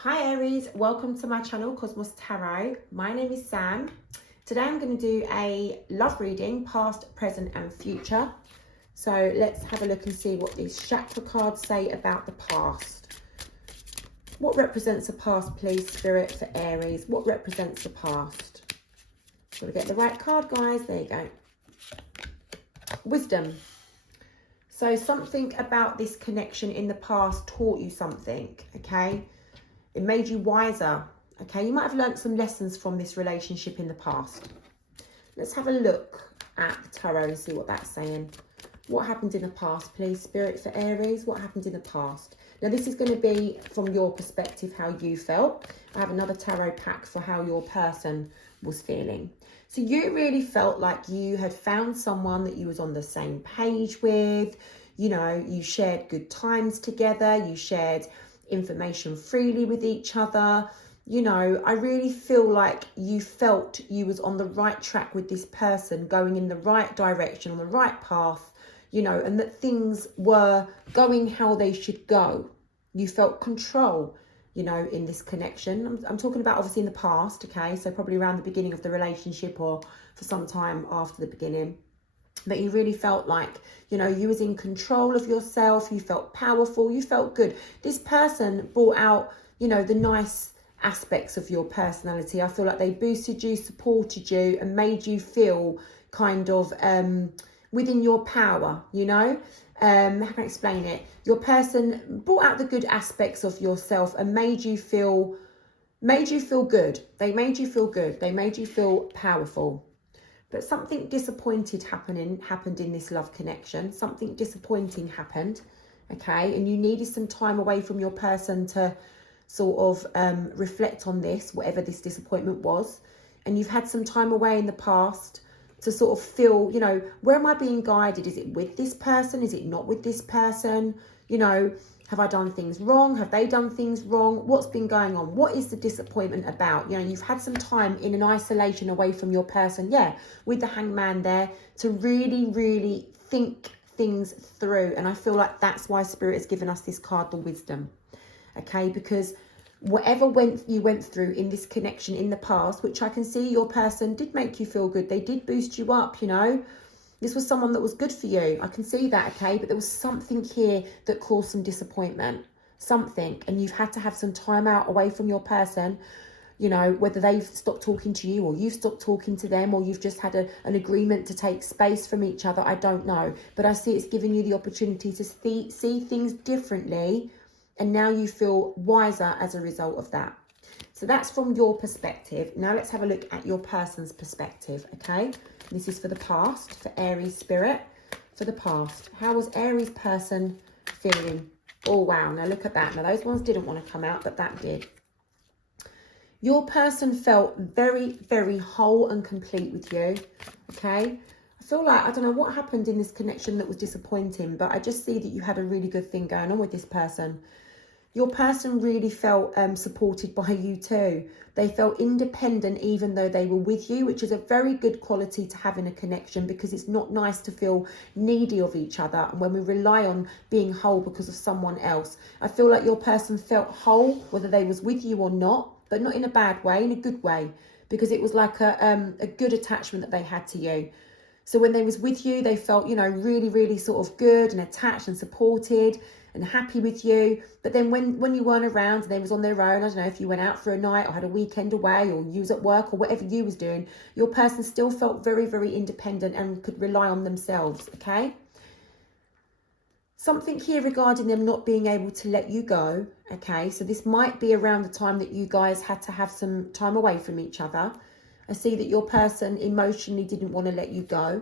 Hi Aries, welcome to my channel Cosmos Tarot. My name is Sam. Today I'm going to do a love reading, past, present and future. So let's have a look and see what these chakra cards say about the past. What represents the past, please, Spirit, for Aries? What represents the past? Got to get the right card, guys. There you go. Wisdom. So something about this connection in the past taught you something, okay? It made you wiser, okay? You might have learnt some lessons from this relationship in the past. Let's have a look at the tarot and see what that's saying. What happened in the past, please, Spirit, for Aries? What happened in the past? Now, this is going to be from your perspective, how you felt. I have another tarot pack for how your person was feeling. So you really felt like you had found someone that you was on the same page with. You know, you shared good times together. You shared information freely with each other. You know, I really feel like you felt you was on the right track with this person, going in the right direction, on the right path, you know, and that things were going how they should go. You felt control, you know, in this connection. I'm talking about obviously in the past, okay? So probably around the beginning of the relationship or for some time after the beginning. But you really felt like, you know, you was in control of yourself. You felt powerful. You felt good. This person brought out, you know, the nice aspects of your personality. I feel like they boosted you, supported you and made you feel kind of within your power, you know. How can I explain it? Your person brought out the good aspects of yourself and made you feel good. They made you feel good. They made you feel powerful. But something disappointed happened in this love connection. Something disappointing happened, okay? And you needed some time away from your person to sort of reflect on this, whatever this disappointment was. And you've had some time away in the past to sort of feel, you know, where am I being guided? Is it with this person? Is it not with this person? You know, have I done things wrong? Have they done things wrong? What's been going on? What is the disappointment about? You know, you've had some time in an isolation away from your person, yeah, with the Hangman there, to really, really think things through. And I feel like that's why Spirit has given us this card, the Wisdom, okay? Because whatever you went through in this connection in the past, which I can see your person did make you feel good. They did boost you up, you know. This was someone that was good for you. I can see that, okay? But there was something here that caused some disappointment. Something. And you've had to have some time out away from your person. You know, whether they've stopped talking to you or you've stopped talking to them or you've just had an agreement to take space from each other. I don't know. But I see it's giving you the opportunity to see things differently. And now you feel wiser as a result of that. So that's from your perspective. Now let's have a look at your person's perspective, okay? This is for the past, for Aries Spirit, for the past. How was Aries person feeling? Oh, wow. Now look at that. Now those ones didn't want to come out, but that did. Your person felt very, very whole and complete with you, okay? I feel like, I don't know what happened in this connection that was disappointing, but I just see that you had a really good thing going on with this person. Your person really felt supported by you too. They felt independent even though they were with you, which is a very good quality to have in a connection, because it's not nice to feel needy of each other and when we rely on being whole because of someone else. I feel like your person felt whole whether they was with you or not, but not in a bad way, in a good way, because it was like a good attachment that they had to you. So when they was with you, they felt, you know, really, really sort of good and attached and supported and happy with you. But then when you weren't around and they was on their own, I don't know, if you went out for a night or had a weekend away or you was at work or whatever you was doing, your person still felt very, very independent and could rely on themselves, okay? Something here regarding them not being able to let you go, okay? So this might be around the time that you guys had to have some time away from each other. I see that your person emotionally didn't want to let you go.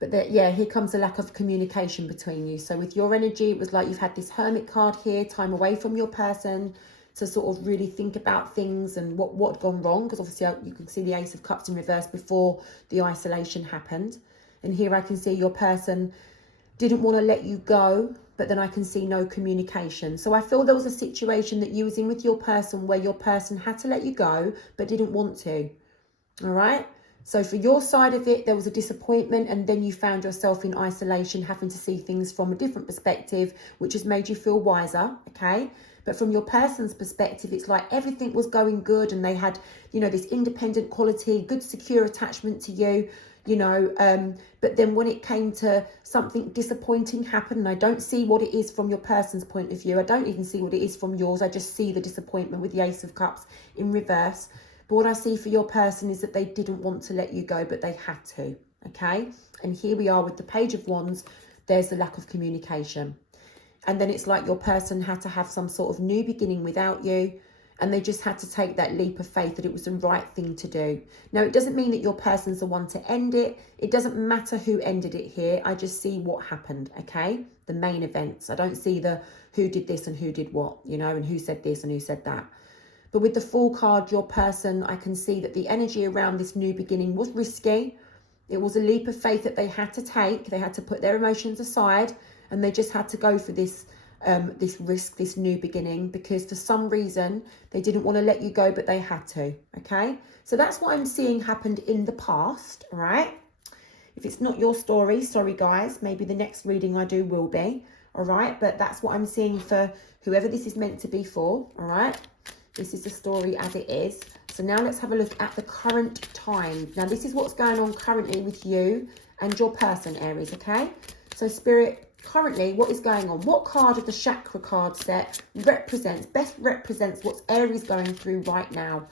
But that, yeah, here comes a lack of communication between you. So with your energy, it was like you've had this Hermit card here, time away from your person to sort of really think about things and what had gone wrong. Because obviously you can see the Ace of Cups in reverse before the isolation happened. And here I can see your person didn't want to let you go, but then I can see no communication. So I feel there was a situation that you was in with your person where your person had to let you go, but didn't want to. All right. So for your side of it, there was a disappointment and then you found yourself in isolation, having to see things from a different perspective, which has made you feel wiser. Okay. But from your person's perspective, it's like everything was going good and they had, you know, this independent quality, good secure attachment to you, you know, but then when it came to something disappointing happen, and I don't see what it is from your person's point of view, I don't even see what it is from yours, I just see the disappointment with the Ace of Cups in reverse. But what I see for your person is that they didn't want to let you go, but they had to, okay? And here we are with the Page of Wands, there's the lack of communication. And then it's like your person had to have some sort of new beginning without you. And they just had to take that leap of faith that it was the right thing to do. Now, it doesn't mean that your person's the one to end it. It doesn't matter who ended it here. I just see what happened, okay? The main events. I don't see the who did this and who did what, you know, and who said this and who said that. But with the Fool card, your person, I can see that the energy around this new beginning was risky. It was a leap of faith that they had to take. They had to put their emotions aside and they just had to go for this this risk, this new beginning, because for some reason they didn't want to let you go, but they had to, okay? So that's what I'm seeing happened in the past, all right? If it's not your story, sorry guys, maybe the next reading I do will be, all right? But that's what I'm seeing for whoever this is meant to be for, all right? This is the story as it is. So now let's have a look at the current time. Now this is what's going on currently with you and your person, Aries, okay? So Spirit, currently, what is going on? What card of the chakra card set best represents what Aries going through right now?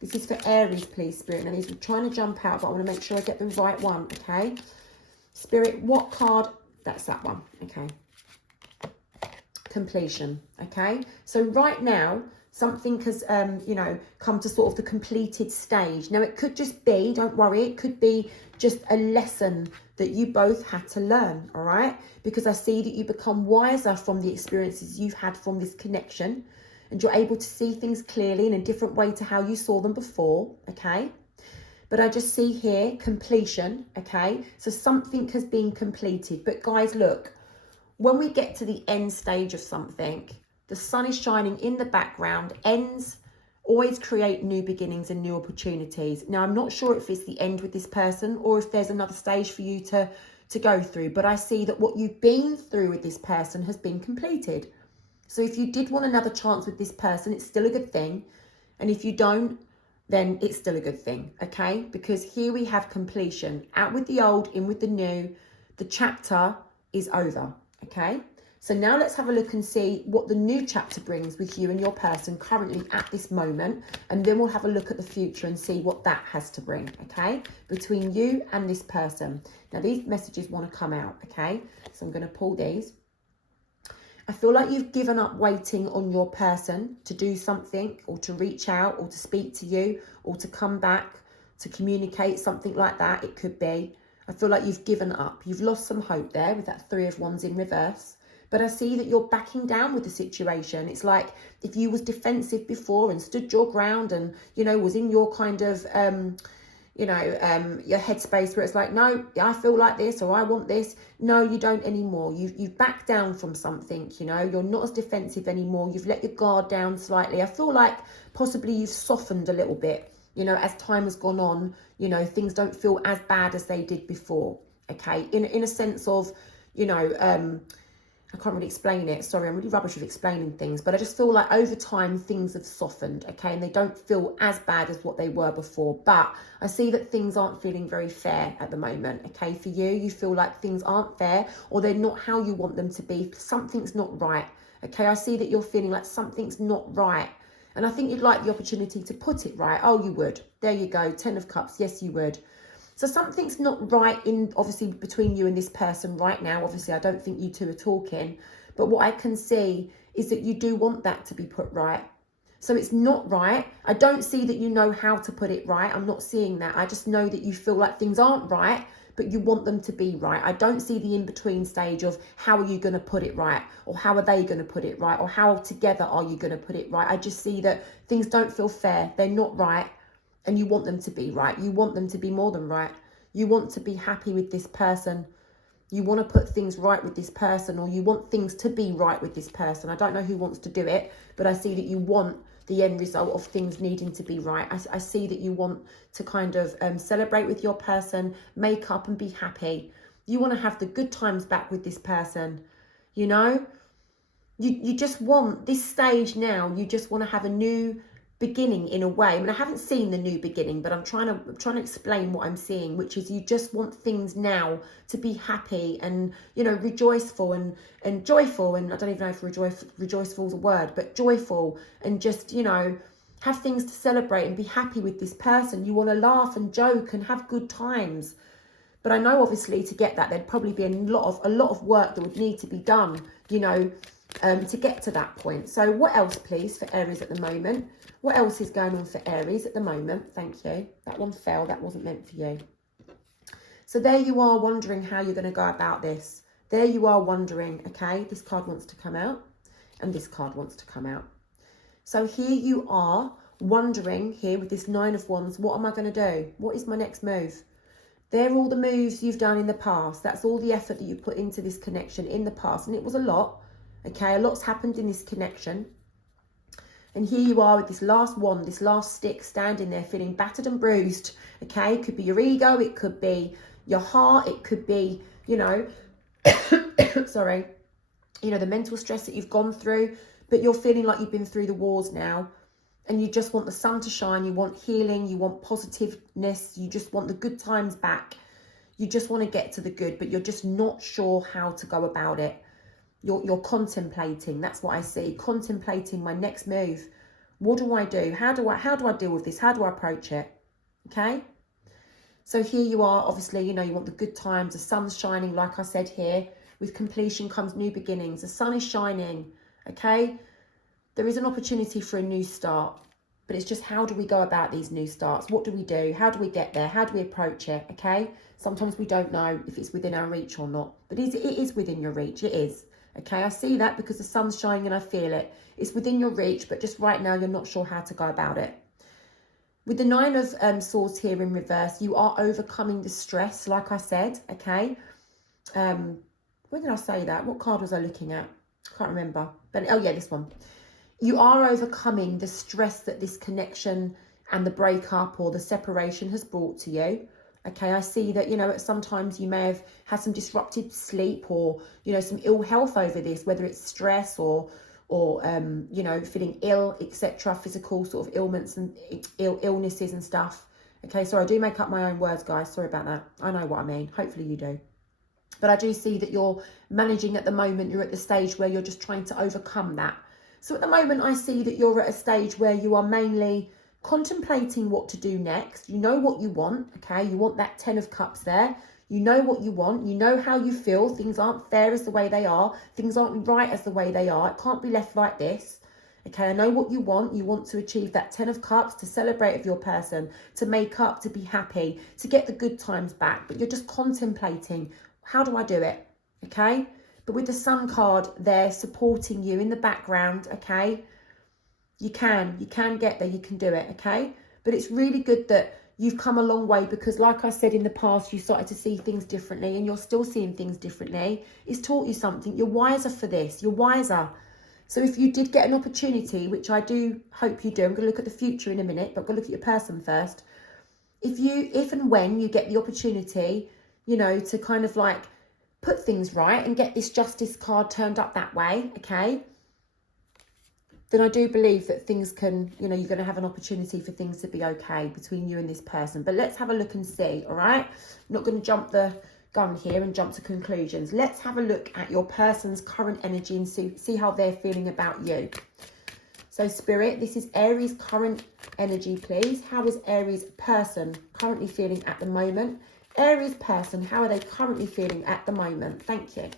This is for Aries, please, Spirit. Now, these are trying to jump out, but I want to make sure I get the right one, okay? Spirit, what card? That's that one, okay. Completion, okay? So right now, something has, you know, come to sort of the completed stage. Now, it could just be, don't worry, it could be just a lesson that you both had to learn, all right? Because I see that you become wiser from the experiences you've had from this connection, and you're able to see things clearly in a different way to how you saw them before, okay? But I just see here completion, okay? So something has been completed. But guys, look, when we get to the end stage of something, the sun is shining in the background, ends always create new beginnings and new opportunities. Now, I'm not sure if it's the end with this person or if there's another stage for you to go through, but I see that what you've been through with this person has been completed. So if you did want another chance with this person, it's still a good thing. And if you don't, then it's still a good thing, okay? Because here we have completion. Out with the old, in with the new. The chapter is over, okay? So now let's have a look and see what the new chapter brings with you and your person currently at this moment. And then we'll have a look at the future and see what that has to bring, okay? Between you and this person. Now, these messages want to come out, okay? So I'm going to pull these. I feel like you've given up waiting on your person to do something or to reach out or to speak to you or to come back, to communicate, something like that. It could be. I feel like you've given up. You've lost some hope there with that Three of Wands in reverse. But I see that you're backing down with the situation. It's like if you was defensive before and stood your ground and, you know, was in your kind of, you know, your headspace where it's like, no, I feel like this or I want this. No, you don't anymore. You've backed down from something, you know. You're not as defensive anymore. You've let your guard down slightly. I feel like possibly you've softened a little bit, you know, as time has gone on. You know, things don't feel as bad as they did before, okay? In a sense of, you know, I can't really explain it. Sorry, I'm really rubbish with explaining things. But I just feel like over time, things have softened, okay? And they don't feel as bad as what they were before. But I see that things aren't feeling very fair at the moment, okay? For you, you feel like things aren't fair or they're not how you want them to be. Something's not right, okay? I see that you're feeling like something's not right. And I think you'd like the opportunity to put it right. Oh, you would. There you go. 10 of Cups. Yes, you would. So something's not right in, obviously, between you and this person right now. Obviously, I don't think you two are talking. But what I can see is that you do want that to be put right. So it's not right. I don't see that you know how to put it right. I'm not seeing that. I just know that you feel like things aren't right, but you want them to be right. I don't see the in-between stage of how are you going to put it right, or how are they going to put it right, or how together are you going to put it right. I just see that things don't feel fair. They're not right. And you want them to be right. You want them to be more than right. You want to be happy with this person. You want to put things right with this person, or you want things to be right with this person. I don't know who wants to do it, but I see that you want the end result of things needing to be right. I see that you want to kind of celebrate with your person, make up and be happy. You want to have the good times back with this person, you know? You just want this stage now, you just want to have a new beginning in a way. I mean, I haven't seen the new beginning, but I'm trying to explain what I'm seeing, which is you just want things now to be happy and, you know, rejoiceful and joyful. And I don't even know if rejoiceful is a word, but joyful, and just, you know, have things to celebrate and be happy with this person. You want to laugh and joke and have good times. But I know obviously to get that, there'd probably be a lot of work that would need to be done, you know, to get to that point. So what else, please, for Aries at the moment? What else is going on for Aries at the moment? Thank you. That one fell. That wasn't meant for you. So there you are, wondering how you're going to go about this. There you are wondering, okay, this card wants to come out and this card wants to come out. So here you are wondering here with this Nine of Wands, what am I going to do? What is my next move? They're all the moves you've done in the past. That's all the effort that you put into this connection in the past. And it was a lot. Okay, a lot's happened in this connection. And here you are with this last wand, this last stick, standing there feeling battered and bruised. Okay, it could be your ego. It could be your heart. It could be, you know, sorry, you know, the mental stress that you've gone through. But you're feeling like you've been through the wars now. And you just want the sun to shine, you want healing, you want positiveness, you just want the good times back. You just want to get to the good, but you're just not sure how to go about it. You're contemplating, that's what I see, contemplating my next move. What do I do? How do I deal with this? How do I approach it? Okay? So here you are, obviously, you know, you want the good times, the sun's shining, like I said here. With completion comes new beginnings. The sun is shining, okay? There is an opportunity for a new start, but it's just how do we go about these new starts? What do we do? How do we get there? How do we approach it? Okay. Sometimes we don't know if it's within our reach or not, but it is within your reach. It is. Okay. I see that because the sun's shining and I feel it. It's within your reach, but just right now you're not sure how to go about it. With the Nine of Swords here in reverse, you are overcoming the stress, like I said. Okay. When did I say that? What card was I looking at? I can't remember. But oh yeah, this one. You are overcoming the stress that this connection and the breakup or the separation has brought to you. Okay, I see that, you know, sometimes you may have had some disrupted sleep or, you know, some ill health over this, whether it's stress or you know, feeling ill, etc., physical sort of ailments and illnesses and stuff. Okay, sorry, I do make up my own words, guys. Sorry about that. I know what I mean. Hopefully you do. But I do see that you're managing at the moment. You're at the stage where you're just trying to overcome that. So at the moment, I see that you're at a stage where you are mainly contemplating what to do next. You know what you want, okay? You want that 10 of Cups there. You know what you want. You know how you feel. Things aren't fair as the way they are. Things aren't right as the way they are. It can't be left like this. Okay, I know what you want. You want to achieve that 10 of Cups, to celebrate with your person, to make up, to be happy, to get the good times back. But you're just contemplating, how do I do it? Okay? But with the Sun card there supporting you in the background, okay, you can get there, you can do it, okay? But it's really good that you've come a long way because, like I said, in the past, you started to see things differently and you're still seeing things differently. It's taught you something. You're wiser for this. You're wiser. So if you did get an opportunity, which I do hope you do, I'm going to look at the future in a minute, but I'm going to look at your person first. If and when you get the opportunity, you know, to kind of like put things right and get this Justice card turned up that way, okay, then I do believe that things can, you know, you're going to have an opportunity for things to be okay between you and this person. But let's have a look and see, all right? I'm not going to jump the gun here and jump to conclusions. Let's have a look at your person's current energy and see how they're feeling about you. So Spirit, this is Aries' current energy, please. How is Aries' person currently feeling at the moment? Aries person, how are they currently feeling at the moment? Thank you.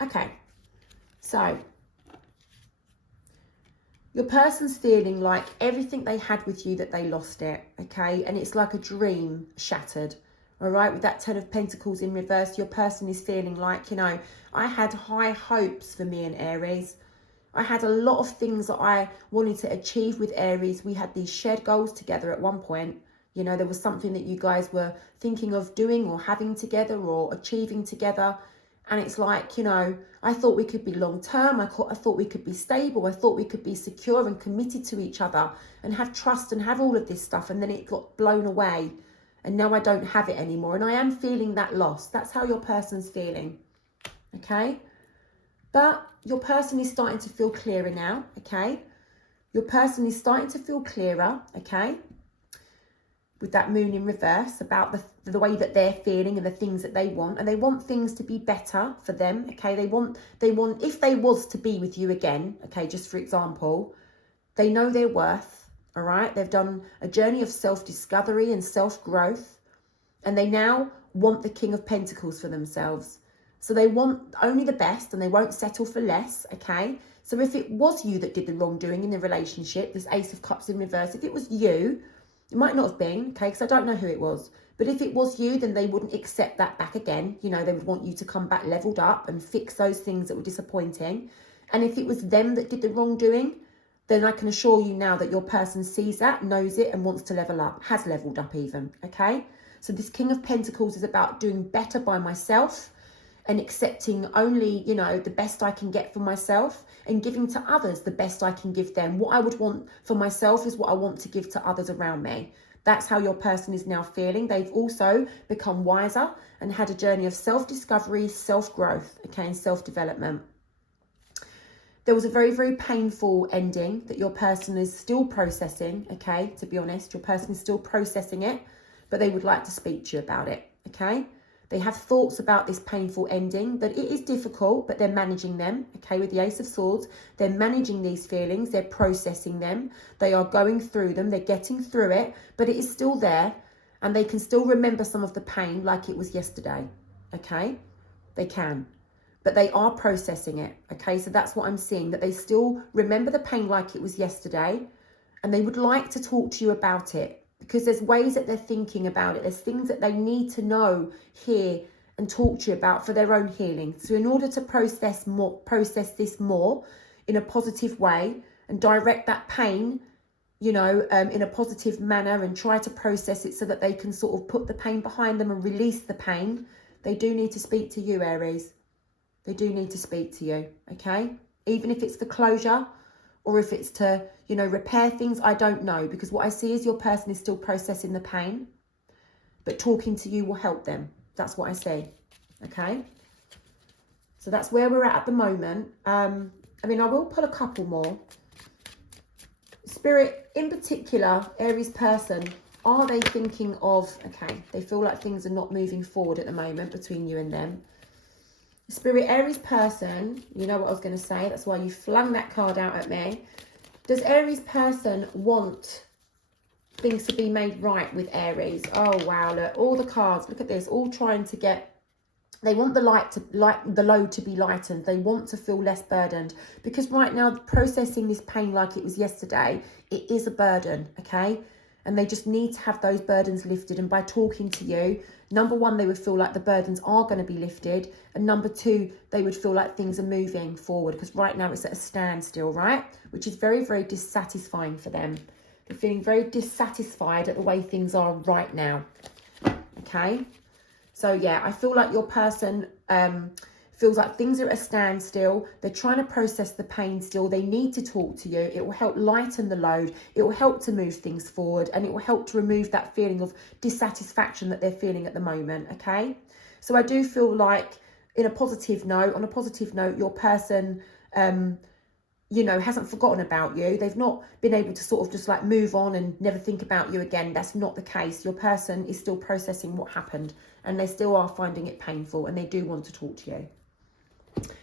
Okay, so your person's feeling like everything they had with you, that they lost it, okay? And it's like a dream shattered, all right? With that 10 of Pentacles in reverse, your person is feeling like, you know, I had high hopes for me and Aries. I had a lot of things that I wanted to achieve with Aries. We had these shared goals together at one point. You know, there was something that you guys were thinking of doing or having together or achieving together. And it's like, you know, I thought we could be long term. I thought we could be stable. I thought we could be secure and committed to each other and have trust and have all of this stuff. And then it got blown away. And now I don't have it anymore. And I am feeling that loss. That's how your person's feeling. Okay? But your person is starting to feel clearer now, okay? Your person is starting to feel clearer, okay? With that moon in reverse, about the way that they're feeling and the things that they want. And they want things to be better for them, okay? They want, if they was to be with you again, okay, just for example, they know their worth, all right? They've done a journey of self-discovery and self-growth, and they now want the King of Pentacles for themselves. So they want only the best and they won't settle for less, okay? So if it was you that did the wrongdoing in the relationship, this Ace of Cups in reverse, if it was you, it might not have been, okay, because I don't know who it was. But if it was you, then they wouldn't accept that back again. You know, they would want you to come back leveled up and fix those things that were disappointing. And if it was them that did the wrongdoing, then I can assure you now that your person sees that, knows it, and wants to level up, has leveled up even, okay? So this King of Pentacles is about doing better by myself and accepting only, you know, the best I can get for myself and giving to others the best I can give them. What I would want for myself is what I want to give to others around me. That's how your person is now feeling. They've also become wiser and had a journey of self-discovery, self-growth, okay, and self-development. There was a very, very painful ending that your person is still processing, okay? To be honest, your person is still processing it, but they would like to speak to you about it, okay? They have thoughts about this painful ending, that it is difficult, but they're managing them, okay? With the Ace of Swords, they're managing these feelings, they're processing them, they are going through them, they're getting through it, but it is still there, and they can still remember some of the pain like it was yesterday, okay? They can. But they are processing it, okay? So that's what I'm seeing, that they still remember the pain like it was yesterday, and they would like to talk to you about it because there's ways that they're thinking about it. There's things that they need to know, hear, and talk to you about for their own healing. So in order to process this more in a positive way and direct that pain, you know, in a positive manner and try to process it so that they can sort of put the pain behind them and release the pain, they do need to speak to you, Aries. They do need to speak to you, okay? Even if it's for closure or if it's to, you know, repair things, I don't know. Because what I see is your person is still processing the pain, but talking to you will help them. That's what I see, okay? So that's where we're at the moment. I mean, I will pull a couple more. Spirit, in particular, Aries person, are they thinking of, okay, they feel like things are not moving forward at the moment between you and them. Spirit, Aries person, you know what I was going to say. That's why you flung that card out at me. Does Aries person want things to be made right with Aries? Oh, wow. Look, all the cards. Look at this. All trying to get... They want the load to be lightened. They want to feel less burdened. Because right now, processing this pain like it was yesterday, it is a burden, okay? And they just need to have those burdens lifted. And by talking to you, number one, they would feel like the burdens are going to be lifted. And number two, they would feel like things are moving forward. Because right now it's at a standstill, right? Which is very, very dissatisfying for them. They're feeling very dissatisfied at the way things are right now. Okay? So yeah, I feel like your person feels like things are at a standstill. They're trying to process the pain still. They need to talk to you. It will help lighten the load. It will help to move things forward, and it will help to remove that feeling of dissatisfaction that they're feeling at the moment, okay? So I do feel like on a positive note, your person, you know, hasn't forgotten about you. They've not been able to sort of just like move on and never think about you again. That's not the case. Your person is still processing what happened, and they still are finding it painful, and they do want to talk to you.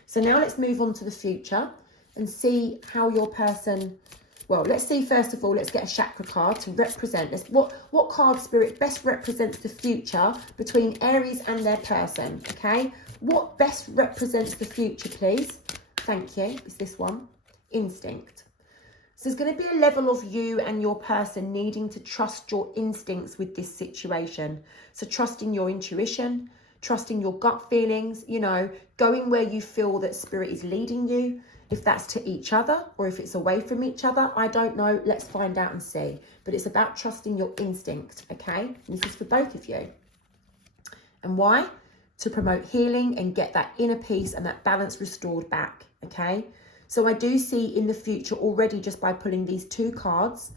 So now let's move on to the future and see how your person... Well, let's see, first of all, let's get a chakra card to represent this. What card, Spirit, best represents the future between Aries and their person, okay? What best represents the future, please? Thank you. It's this one. Instinct. So there's going to be a level of you and your person needing to trust your instincts with this situation. So trusting your intuition, trusting your gut feelings, you know, going where you feel that Spirit is leading you. If that's to each other or if it's away from each other, I don't know. Let's find out and see. But it's about trusting your instinct, okay? And this is for both of you. And why? To promote healing and get that inner peace and that balance restored back, okay? So I do see in the future already, just by pulling these two cards,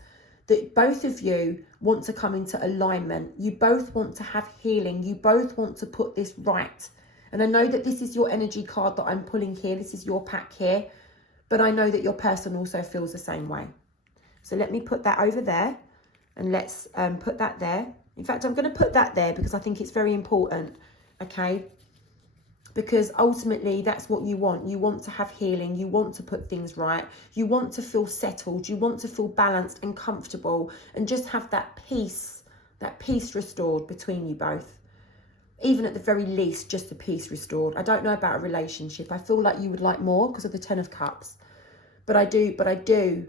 that both of you want to come into alignment. You both want to have healing. You both want to put this right. And I know that this is your energy card that I'm pulling here. This is your pack here. But I know that your person also feels the same way. So let me put that over there. And let's put that there. In fact, I'm going to put that there because I think it's very important. Okay? Because ultimately, that's what you want. You want to have healing. You want to put things right. You want to feel settled. You want to feel balanced and comfortable. And just have that peace restored between you both. Even at the very least, just the peace restored. I don't know about a relationship. I feel like you would like more because of the 10 of Cups. But I do,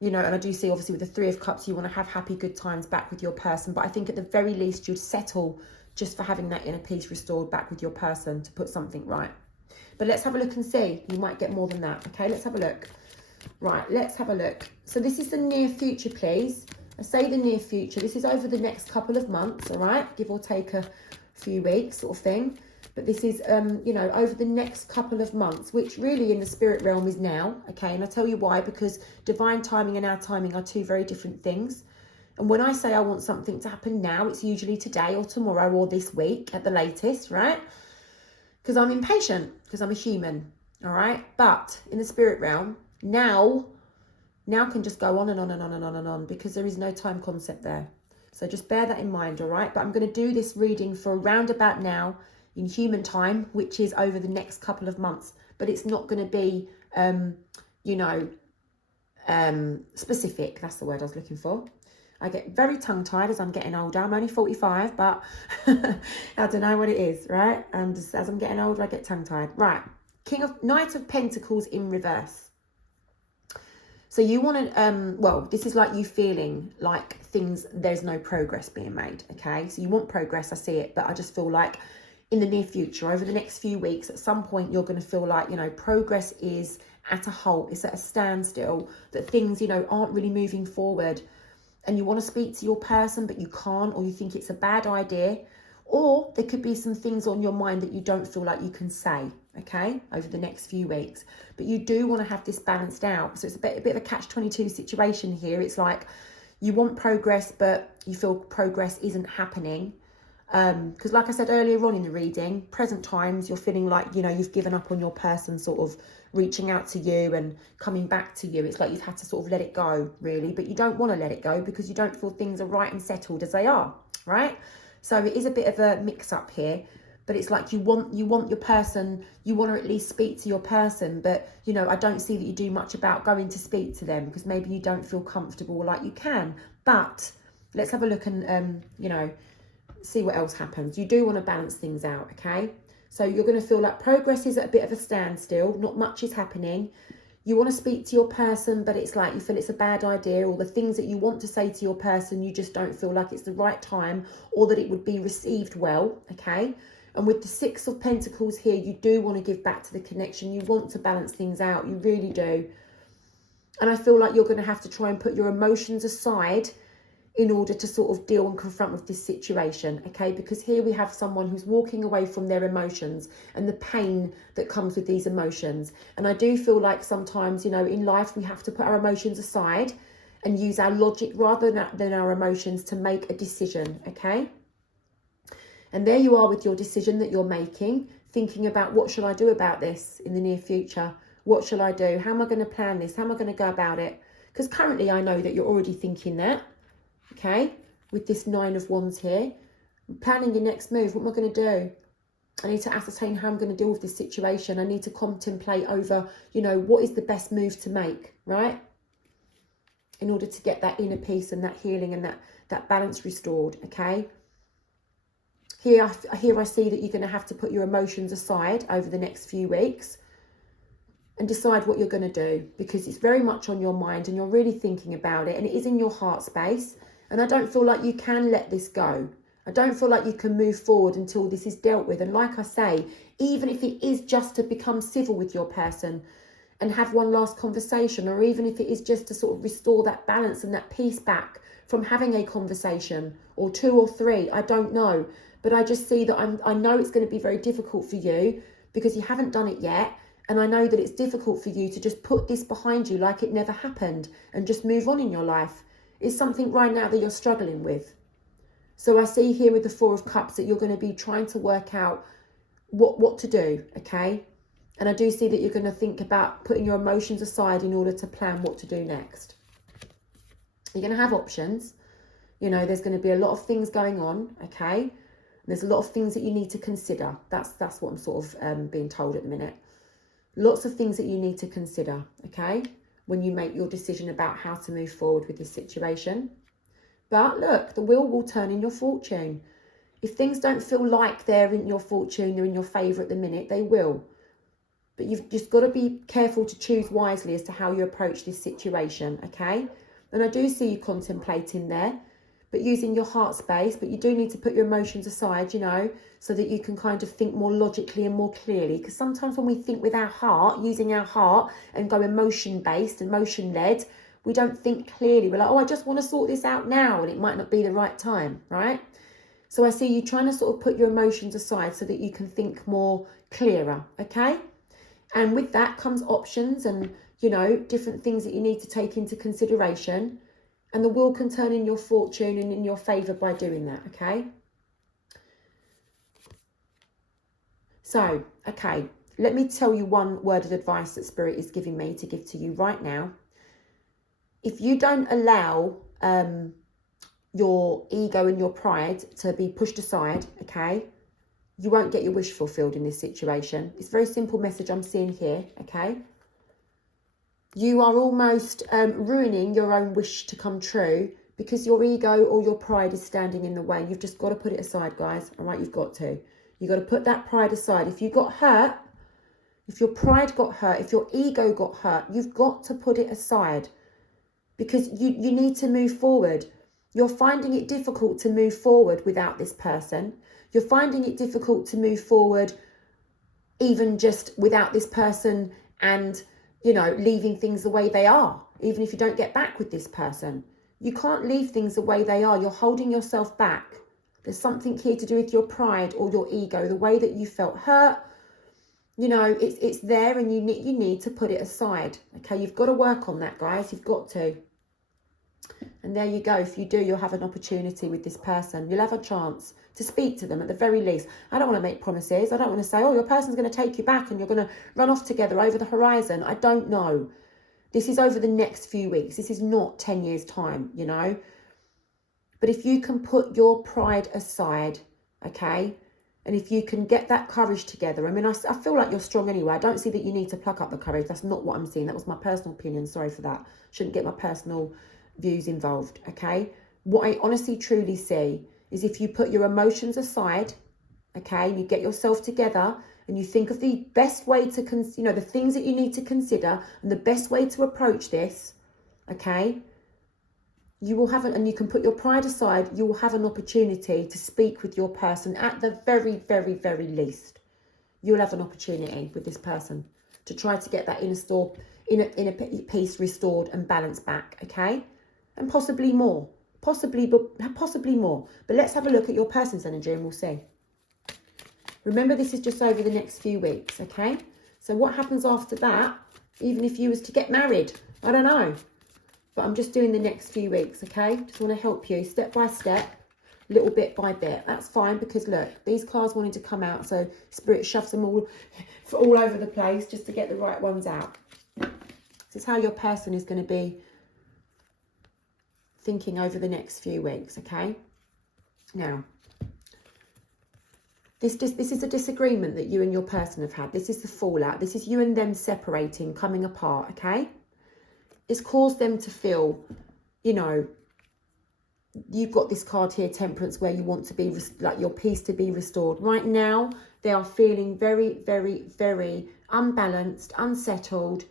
you know, and I do see obviously with the 3 of Cups, you want to have happy, good times back with your person. But I think at the very least, you'd settle just for having that inner peace restored back with your person to put something right. But let's have a look and see. You might get more than that. Okay, let's have a look. Right, let's have a look. So this is the near future, please. I say the near future. This is over the next couple of months, all right? Give or take a few weeks sort of thing. But this is, you know, over the next couple of months, which really in the spirit realm is now, okay? And I'll tell you why, because divine timing and our timing are two very different things. And when I say I want something to happen now, it's usually today or tomorrow or this week at the latest, right? Because I'm impatient, because I'm a human, all right? But in the spirit realm, now can just go on and on and on and on and on because there is no time concept there. So just bear that in mind, all right? But I'm going to do this reading for around about now in human time, which is over the next couple of months. But it's not going to be, you know, specific. That's the word I was looking for. I get very tongue-tied as I'm getting older. I'm only 45, but I don't know what it is, right? And just as I'm getting older, I get tongue-tied. Right. Knight of Pentacles in reverse. So you want to, well, this is like you feeling like there's no progress being made, okay? So you want progress, I see it, but I just feel like in the near future, over the next few weeks, at some point, you're going to feel like, you know, progress is at a halt, it's at a standstill, that things, you know, aren't really moving forward. And you want to speak to your person, but you can't, or you think it's a bad idea. Or there could be some things on your mind that you don't feel like you can say, okay, over the next few weeks. But you do want to have this balanced out. So it's a bit of a catch-22 situation here. It's like you want progress, but you feel progress isn't happening. Because like I said earlier on in the reading, present times, you're feeling like, you know, you've given up on your person sort of reaching out to you and coming back to you. It's like you've had to sort of let it go, really. But you don't want to let it go because you don't feel things are right and settled as they are, right? So it is a bit of a mix-up here. But it's like you want your person, you want to at least speak to your person. But, you know, I don't see that you do much about going to speak to them because maybe you don't feel comfortable like you can. But let's have a look and, you know, see what else happens. You do want to balance things out, okay? So you're going to feel like progress is at a bit of a standstill. Not much is happening. You want to speak to your person, but it's like you feel it's a bad idea, or the things that you want to say to your person, you just don't feel like it's the right time or that it would be received well, okay? And with the 6 of Pentacles here, you do want to give back to the connection. You want to balance things out. You really do. And I feel like you're going to have to try and put your emotions aside in order to sort of deal and confront with this situation, okay? Because here we have someone who's walking away from their emotions and the pain that comes with these emotions. And I do feel like sometimes, you know, in life we have to put our emotions aside and use our logic rather than our emotions to make a decision, okay? And there you are with your decision that you're making, thinking about what shall I do about this in the near future? What shall I do? How am I going to plan this? How am I going to go about it? Because currently I know that you're already thinking that. Okay, with this 9 of Wands here, planning your next move. What am I going to do? I need to ascertain how I'm going to deal with this situation. I need to contemplate over, you know, what is the best move to make, right? In order to get that inner peace and that healing and that balance restored, okay? Here I see that you're going to have to put your emotions aside over the next few weeks and decide what you're going to do, because it's very much on your mind and you're really thinking about it, and it is in your heart space. And I don't feel like you can let this go. I don't feel like you can move forward until this is dealt with. And like I say, even if it is just to become civil with your person and have one last conversation, or even if it is just to sort of restore that balance and that peace back from having a conversation, or 2 or 3, I don't know. But I just see that I know it's going to be very difficult for you because you haven't done it yet. And I know that it's difficult for you to just put this behind you like it never happened and just move on in your life. It's something right now that you're struggling with. So I see here with the 4 of Cups that you're going to be trying to work out what to do, okay? And I do see that you're going to think about putting your emotions aside in order to plan what to do next. You're going to have options. You know, there's going to be a lot of things going on, okay? There's a lot of things that you need to consider. That's what I'm sort of being told at the minute. Lots of things that you need to consider, okay? When you make your decision about how to move forward with this situation. But look, the wheel will turn in your fortune. If things don't feel like they're in your fortune, they're in your favour at the minute, they will. But you've just got to be careful to choose wisely as to how you approach this situation, okay? And I do see you contemplating there, but using your heart space. But you do need to put your emotions aside, you know, so that you can kind of think more logically and more clearly. Because sometimes when we think with our heart, using our heart and go emotion-based, emotion-led, we don't think clearly. We're like, oh, I just want to sort this out now. And it might not be the right time, right? So I see you trying to sort of put your emotions aside so that you can think more clearer, okay? And with that comes options and, you know, different things that you need to take into consideration. And the wheel can turn in your fortune and in your favour by doing that, okay? So, okay, let me tell you one word of advice that Spirit is giving me to give to you right now. If you don't allow your ego and your pride to be pushed aside, okay, you won't get your wish fulfilled in this situation. It's a very simple message I'm seeing here, okay? You are almost ruining your own wish to come true because your ego or your pride is standing in the way. You've just got to put it aside, guys. All right, you've got to. You've got to put that pride aside. If you got hurt, if your pride got hurt, if your ego got hurt, you've got to put it aside because you need to move forward. You're finding it difficult to move forward without this person. You're finding it difficult to move forward even just without this person and, you know, leaving things the way they are, even if you don't get back with this person. You can't leave things the way they are. You're holding yourself back. There's something here to do with your pride or your ego, the way that you felt hurt. You know, it's there and you need to put it aside. Okay, you've got to work on that, guys. You've got to. And there you go. If you do, you'll have an opportunity with this person. You'll have a chance to speak to them at the very least. I don't want to make promises. I don't want to say, oh, your person's going to take you back and you're going to run off together over the horizon. I don't know. This is over the next few weeks. This is not 10 years' time, you know. But if you can put your pride aside, okay, and if you can get that courage together. I mean, I feel like you're strong anyway. I don't see that you need to pluck up the courage. That's not what I'm seeing. That was my personal opinion. Sorry for that. Shouldn't get my personal views involved, okay? What I honestly truly see is if you put your emotions aside, okay, and you get yourself together and you think of the best way to, you know, the things that you need to consider and the best way to approach this, okay, you will have and you can put your pride aside, you will have an opportunity to speak with your person at the very, very, very least. You'll have an opportunity with this person to try to get that inner peace restored and balanced back, okay? And possibly more, possibly more. But let's have a look at your person's energy and we'll see. Remember, this is just over the next few weeks, okay? So what happens after that, even if you was to get married, I don't know. But I'm just doing the next few weeks, okay? Just want to help you step by step, little bit by bit. That's fine because, look, these cards wanted to come out, so Spirit shoves them all over the place just to get the right ones out. This is how your person is going to be thinking over the next few weeks, okay? Now, this is a disagreement that you and your person have had. This is the fallout. This is you and them separating, coming apart, okay? It's caused them to feel, you know, you've got this card here, Temperance, where you want to be, like, your peace to be restored. Right now, they are feeling very, very, very unbalanced, unsettled.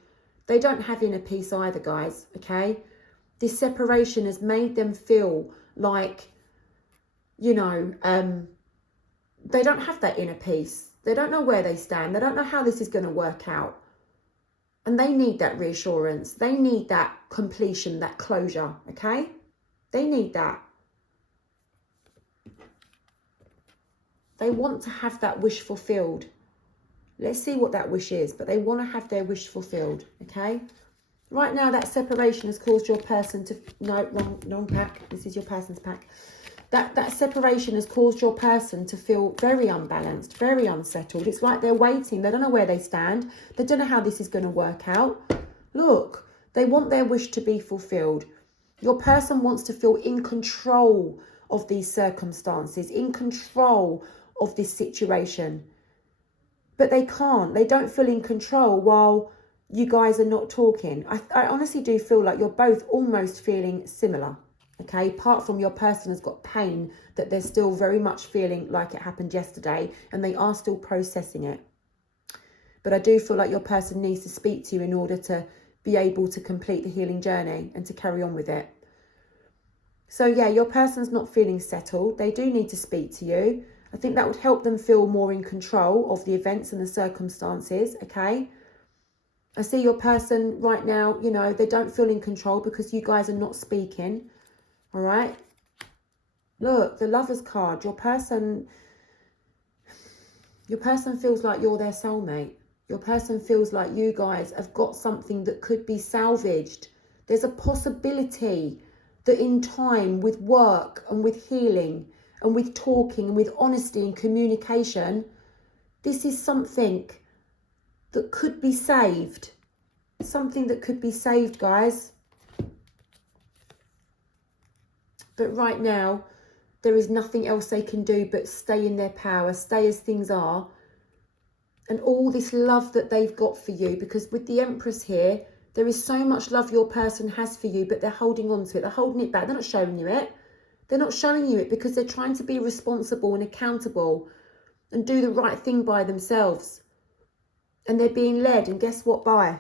They don't have inner peace either, guys, okay? This separation has made them feel like, you know, they don't have that inner peace. They don't know where they stand. They don't know how this is going to work out. And they need that reassurance. They need that completion, that closure, okay? They need that. They want to have that wish fulfilled. Let's see what that wish is. But they want to have their wish fulfilled, okay? Right now, that separation has caused your person to... No, wrong pack. This is your person's pack. That separation has caused your person to feel very unbalanced, very unsettled. It's like they're waiting. They don't know where they stand. They don't know how this is going to work out. Look, they want their wish to be fulfilled. Your person wants to feel in control of these circumstances, in control of this situation. But they can't. They don't feel in control while you guys are not talking. I honestly do feel like you're both almost feeling similar. Okay, apart from your person has got pain that they're still very much feeling like it happened yesterday and they are still processing it. But I do feel like your person needs to speak to you in order to be able to complete the healing journey and to carry on with it. So yeah, your person's not feeling settled. They do need to speak to you. I think that would help them feel more in control of the events and the circumstances, okay? I see your person right now, you know, they don't feel in control because you guys are not speaking. All right, look, the Lovers card. Your person feels like you're their soulmate. Your person feels like you guys have got something that could be salvaged. There's a possibility that in time, with work and with healing and with talking and with honesty and communication, this is something that could be saved. Something that could be saved, guys. But right now, there is nothing else they can do but stay in their power, stay as things are. And all this love that they've got for you, because with the Empress here, there is so much love your person has for you, but they're holding on to it. They're holding it back. They're not showing you it. They're not showing you it because they're trying to be responsible and accountable and do the right thing by themselves. And they're being led, and guess what, by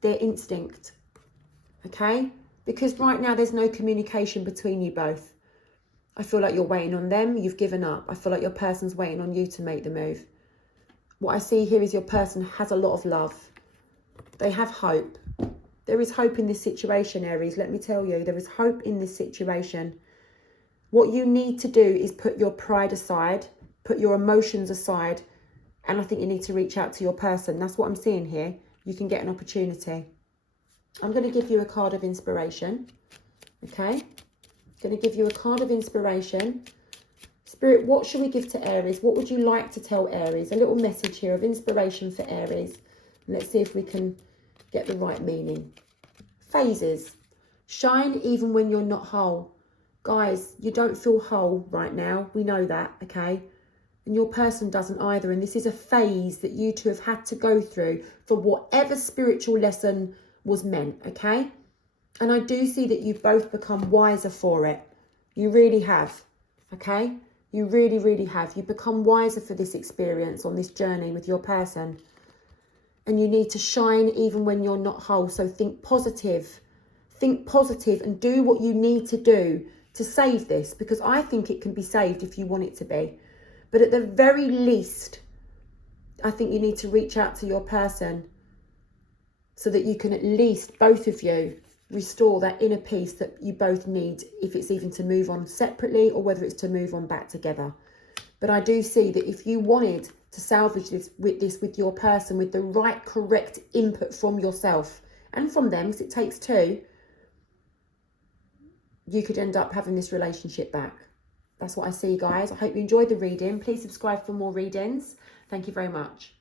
their instinct. Okay? Because right now there's no communication between you both. I feel like you're waiting on them. You've given up. I feel like your person's waiting on you to make the move. What I see here is your person has a lot of love. They have hope. There is hope in this situation, Aries. Let me tell you, there is hope in this situation. What you need to do is put your pride aside, put your emotions aside, and I think you need to reach out to your person. That's what I'm seeing here. You can get an opportunity. I'm going to give you a card of inspiration. Okay? Going to give you a card of inspiration. Spirit, what should we give to Aries? What would you like to tell Aries? A little message here of inspiration for Aries. Let's see if we can get the right meaning. Phases. Shine even when you're not whole. Guys, you don't feel whole right now. We know that, okay? And your person doesn't either. And this is a phase that you two have had to go through for whatever spiritual lesson was meant, okay? And I do see that you've both become wiser for it. You really have, okay? You really, really have. You've become wiser for this experience on this journey with your person. And you need to shine even when you're not whole. So think positive. Think positive and do what you need to do to save this. Because I think it can be saved if you want it to be. But at the very least, I think you need to reach out to your person so that you can at least, both of you, restore that inner peace that you both need, if it's even to move on separately or whether it's to move on back together. But I do see that if you wanted to salvage this with your person, with the right correct input from yourself and from them, because it takes two, you could end up having this relationship back. That's what I see, guys. I hope you enjoyed the reading. Please subscribe for more readings. Thank you very much.